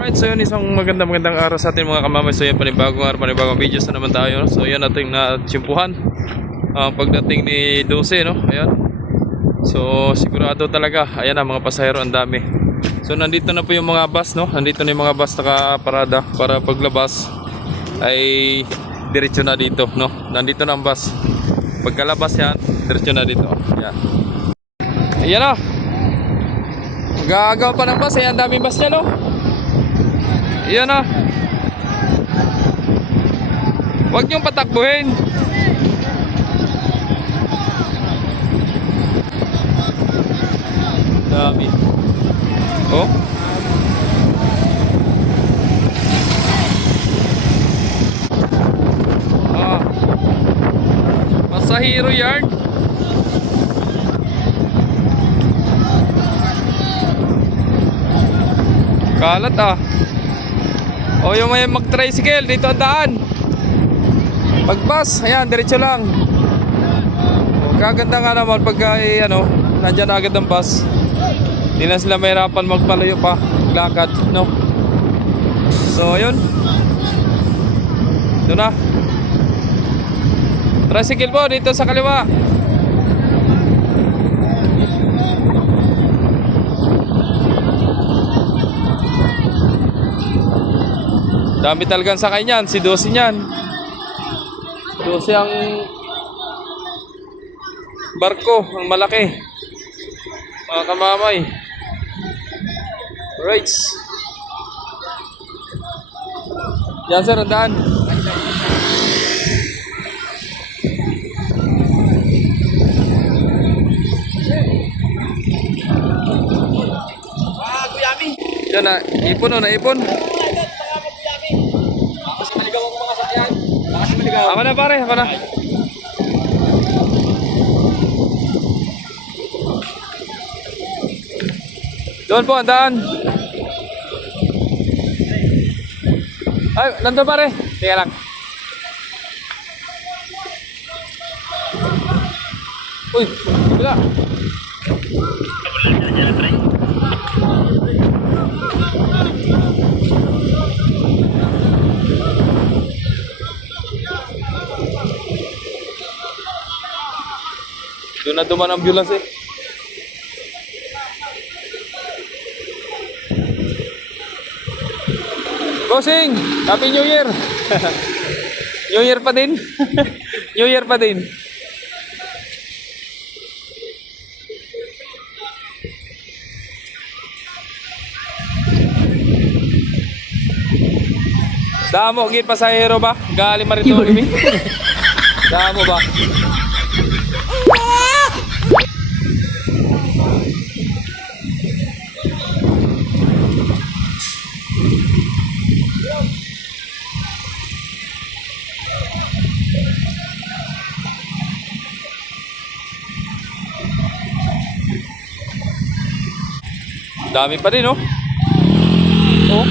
Alright, so yun, isang magandang araw sa atin mga kamamay. So yan, panibagong araw, panibagong videos na naman tayo. So yan, ating natsimpuhan pagdating ni 12, no? Ayan. So sigurado talaga, ayan na, mga pasahero ang dami. So nandito na po yung mga bus, no? Nandito na yung mga bus nakaparada para paglabas ay diretso na dito, no? Nandito na ang bus. Pagkalabas yan, diretso na dito. Ayan. Ayan na. Gagawa pa ng bus, ayan, daming bus niya, no? Ayan na. Huwag niyong patakbuhin. Dami. Oh. Pasahero yard. Kalat ah. O yung may mag-tricycle, dito ang daan. Pag-bus, ayan, diretso lang. O, kaganda nga naman pagka ano, nandyan na agad ang bus. Hindi na sila mahirapan magpalayo pa, maglakad, no? So, yun. Ito na. Tricycle po, dito sa kaliwa. Dami talagang sakay niyan, si 12 niyan. 12 ang barko, ang malaki. Mga kamamay. Alright. Yan sir, ang daan. Guyami. Yan na, ipon o, naipon. Ako na pare, ako na. Doon po, ang daan. Ay, nandun pare. Tingnan lang. Uy, wala. Doon na duman ambulance eh. Bossing! Happy New Year! New Year pa din? New Year pa din. Damo, git pasahero ba? Galing marito kami. Damo ba? Dami pa din, oh. Oh.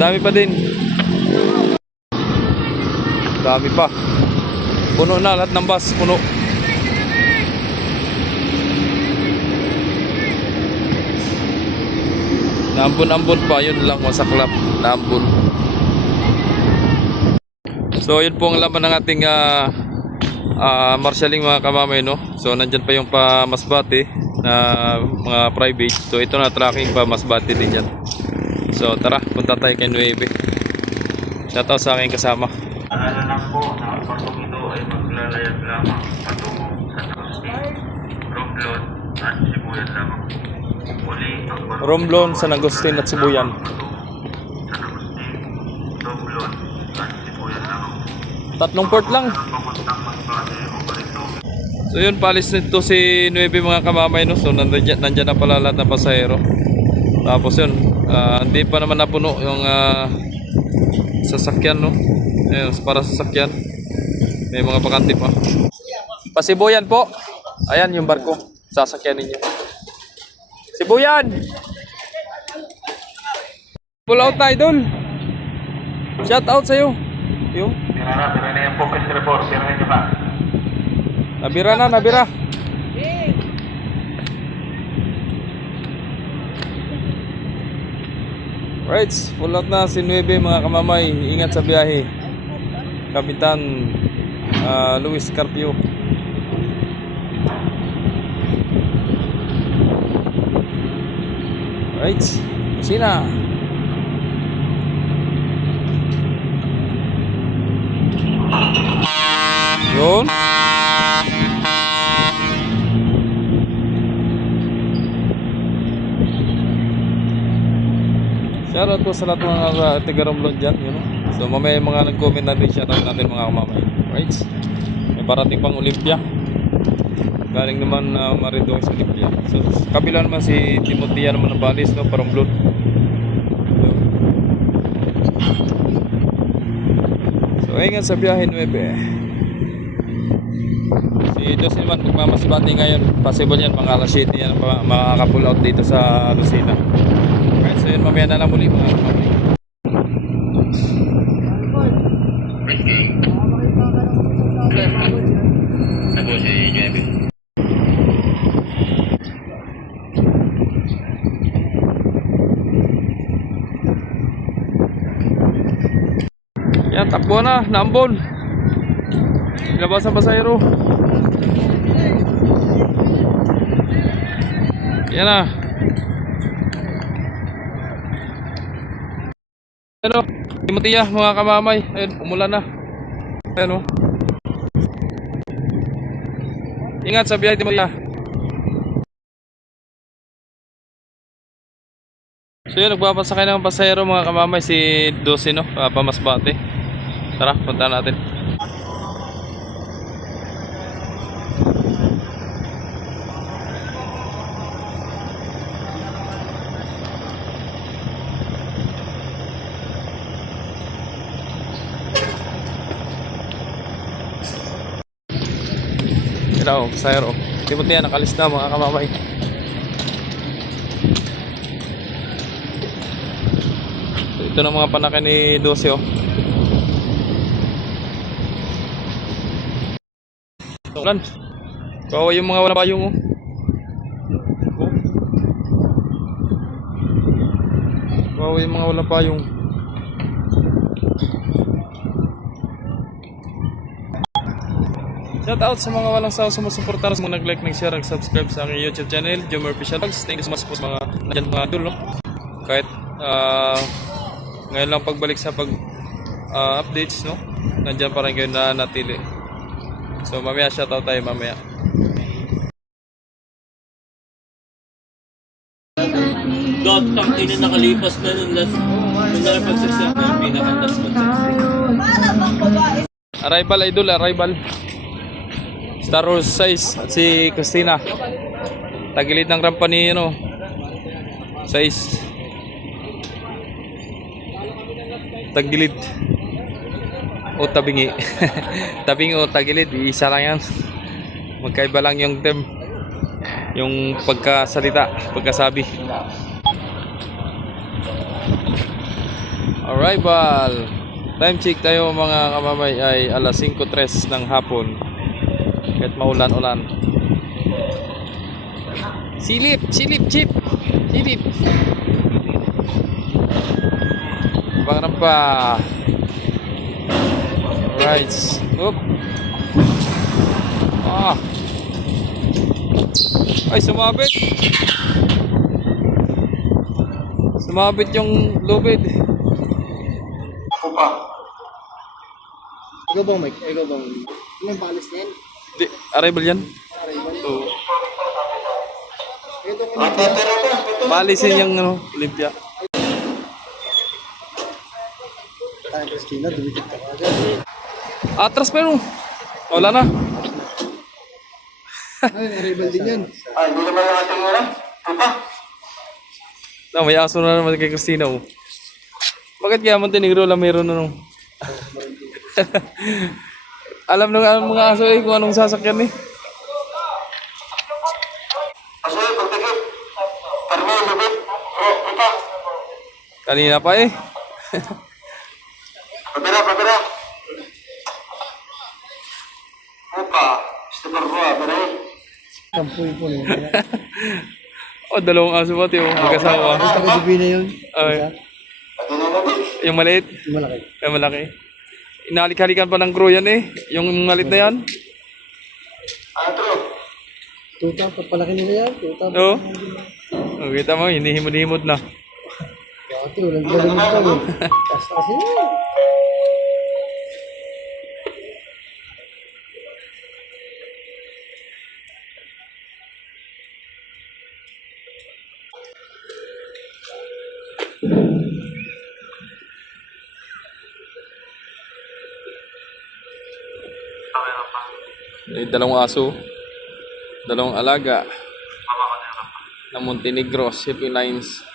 Dami pa din. Dami pa. Puno na lahat ng bus, puno. Naambon-ambon pa, yun lang masaklap. Naambon. So yun po ang laman ng ating marshalling mga kamamay, no? So nandyan pa yung Masbate na mga private. So ito na tracking Masbate din yan. So tara, punta tayo kay 9. Shoutout sa aking kasama. Alala lang po na ang barkong ito ay maglalayag lamang patungo sa Agustin, Romblon at Sibuyan lamang. Muli ang barkong Romblon, San Agustin at Sibuyan. San Agustin, Romblon at Sibuyan lamang. Tatlong port lang. So yun, palis nito si 9 mga kamamay, no? So nandyan na pala lahat ng pasahero. Tapos yun, hindi pa naman napuno yung sasakyan, no? Ayun, para sasakyan. May mga bakante pa. Pasibuyan po. Ayan yung barko. Sasakyan ninyo. Sibuyan! Pull out na, idol. Shout out sa'yo. Yung? Tira na yung focus report. Tira na ba? Nabira na, nabira. Right, full out na si 9 mga kamamay. Ingat sa biyahe. Kapitan Luis Carpio. Right, kusina. Yun. Shoutout po sa lahat ng mga tiga-Romblon dyan, you know? So mamaya yung mga nag-comment natin, shoutout natin mga kamamay. Right? May parating pang Olympia. Galing naman Marinduque sa Olympia. So kabila naman si Timothy naman ng Balis, no? Paromblon. So ingat sa biyahe 9. Si Dos naman magmamasbati ngayon. Possible yan, mga alas 7 yan makaka-pull out dito sa Lucena. Right, so yun, mamaya na lang muli mga kamamay. Ako si Jebe. Yan, takbo na, naambon. Ilabas ang pasahero. Yan na. Ano? Timotya, mga kamamay. Ayun, umulan na. Ayun, oh. Ingat sa biyahe, Timotya. So yun, nagbabasakay ng pasahero mga kamamay si 12, no? Pamasbate. Tara, punta natin. Hello, pasahero. Timothy, nakalis na mga kamamay. So, ito na mga panakay ni 12, oh. Ulan. Kawawa yung mga walang payong, oh. Kawawa yung mga walang payong. Shout out sa mga walang sawa sumusuporta, sa mga nag-like, nag-share, nag-subscribe sa aking YouTube channel, Jomer Official Vlogs. Thank you so much po sa mga nandyan mga idol, no? Kahit ngayon lang pagbalik sa updates, no? Nandyan pa rin kayo na natili. So mamaya shout out tayo mamaya. God, tang ina nakalipas na nung pagsasak na yung pinaka-last pagsasak. Arrival idol, arrival. Star Wars 6 at si Christina. Tagilid ng rampa ni 6. Tagilid. O tabingi. Tabingi o tagilid, isa lang yan. Magkaiba lang yung term. Yung pagkasalita, pagkasabi. Arrival. Time check tayo mga kamamay ay alas 5:03 ng hapon. Kahit maulan-ulan. Silip, silip, chip. Silip. Bang pa. Alright. Oop. Ah. Ay, sumabit. Sumabit yung lubid. Ikaw bang Mike? Ikaw bang yung palis na yan? Di, arrival yan. Oo. Ito ko Palisin yung Olympia. Ay, Christina, dumikit ka agad. Atras pero. Wala na. Ay, arrival din yan. Ay, hindi naman yung ating oras. Papa. Na, may aso na naman kay Christina. Oh. Bakit kaya Montenegro lang meron na nung? Alam ng mga aso eh kung anong sasakyan eh. Aso, pagtigit. Parmi, lubit. Papa. Kanina pa eh. Pabira. Papa. Gusto ko ruwa, pero Kampuy po na. Oh, dalawang aso pati oh. Mag-asawa. Taga-Sabina yun. Okay. Yung maliit? Malaki. Yung malaki. Inalik-halikan pa ng crew yan eh. Yung maliit na yan. Tuta, pagpalaki nila yan. Tuta. Oo. Oh, kita mo, hinihimod-himod na. Dati, walang galing ito. Taas-taas yun. May dalawang aso. Dalawang alaga. Ng Montenegro Shipping Lines.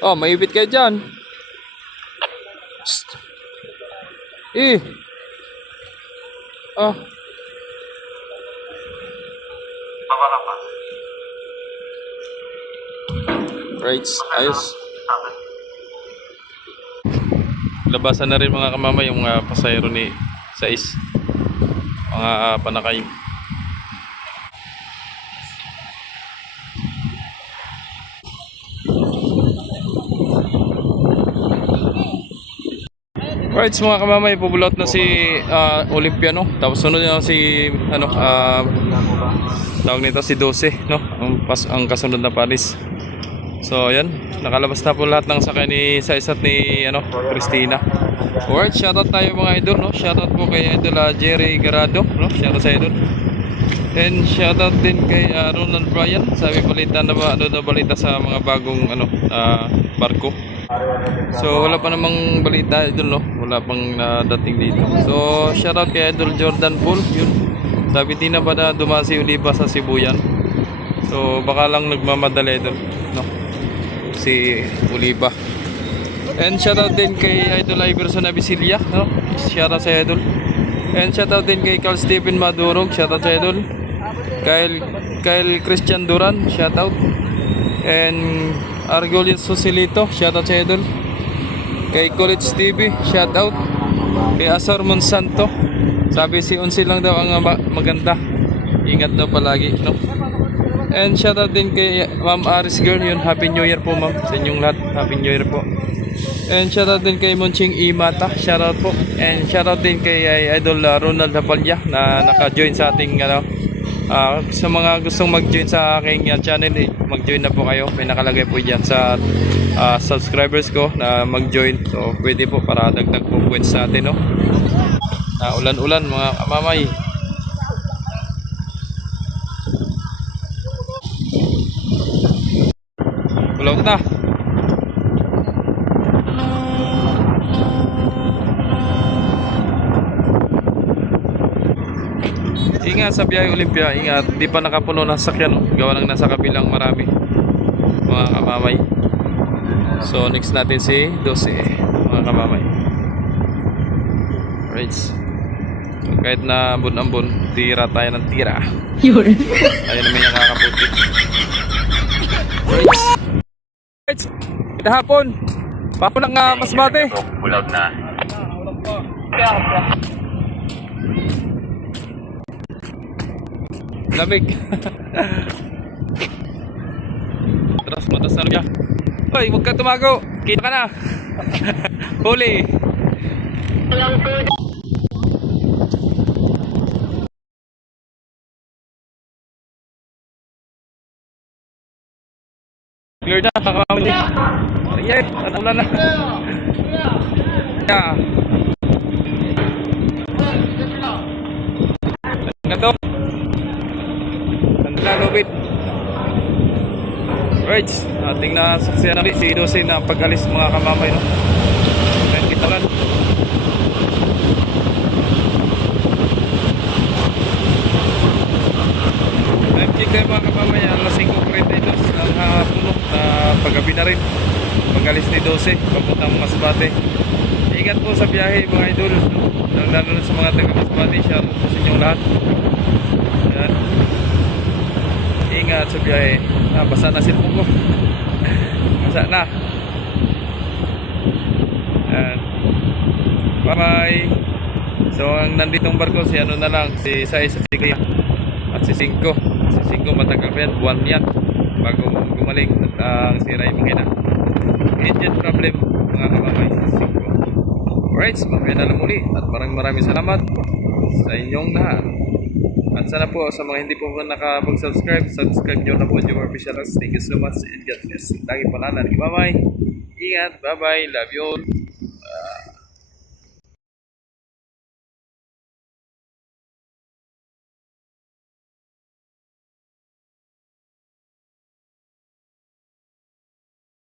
Oh, maibit kayo dyan. Psst. Oh. Right, ayos. Labasan na rin mga kamama yung mga pasahero ni Sais. Mga panakay. Right, mga kamamay, pupulot na si Olympia, no? Tapos sunod na si tawag nito si 12, no? Ang kasunod na Paris. So, ayan, nakalabas na po lahat ng sakay ni Sais at ni Christina. Alright, shoutout tayo mga idol, no? Shoutout po kay idol Jerry Garado, no? Shoutout sa idol. And shoutout din kay Ronald Bryan. Sabi balita na ba, na balita sa mga bagong barko. So wala pa namang balita idol, no? Wala pang dating dito. So shoutout kay idol Jordan Paul, yun. Sabi di na ba na dumasi uli pa sa Sibuyan. So baka lang nagmamadali idol, no? Si Oliva. And shoutout din kay idol Iverson Abisilia, no? Shoutout sa idol. And shoutout din kay Carl Stephen Madurog, shoutout sa idol. Kyle Christian Duran, shoutout. And Argolio Susilito, shoutout sa idol. Kay College TV, shoutout. Kay Asar Monsanto, sabi si Unsi lang daw ang maganda. Ingat daw palagi, no? And shoutout din kay Ma'am Aris Girl, yun. Happy New Year po, ma'am, sa inyong lahat. Happy New Year po. And shoutout din kay Munching Imata, shoutout po. And shoutout din kay idol Ronald Hapalya na naka-join sa ating sa mga gustong mag-join sa aking channel, mag-join na po kayo. May nakalagay po diyan sa subscribers ko na mag-join. So pwede po para dagdag po points sa atin, no? Ulan-ulan mga kamamay. Vlog na. Ingat sa biyahe Olympia, ingat. Di pa nakapuno ng sakyan, no? Gawa lang nasa kabilang marami mga kamamay. So next natin si 12 mga kamamay. Right. Kahit na ambon-ambon, tira tayo ng tira. Yun. Tayo naman yung kakaputi. Right. Kita hapon. Papo ng Masbate. Bulag na. Lamig. Terus matas na niya. Hoy, huwag ka tumago. Kita ka na. Huli. Clear na, kakamali. Yes, at ulan na. Yeah. Ganto. Lubid. Right, ating nasaksiyan ulit si 12 na pag-alis mga kamamay, no? Ayan kita lang. Time check tayo mga kamamay, alas 5:42 ang puno na paggabi na rin. Pag-alis ni 12 papuntang Masbate. Ingat po sa biyahe mga idol, no? Lalo sa mga taga Masbate, shout out po sa inyong lahat. Ayan. Ingat sa biyahe. Basa na cellphone ko. Basa na. And bye bye. So ang nanditong barko si na lang, si Sais at si Kaya at si 5. Si Singko matagal pa yan, buwan yan bago gumaling at ang sira yung makina. Engine problem mga kamamay si Singko. Alright, so mamaya na lang muli at maraming salamat sa inyong lahat. At sana po sa mga hindi po nakapag-subscribe, subscribe nyo na po Jomar Official. Thank you so much and God bless. Lagi palalan. Bye-bye. Ingat. Bye-bye. Love you all.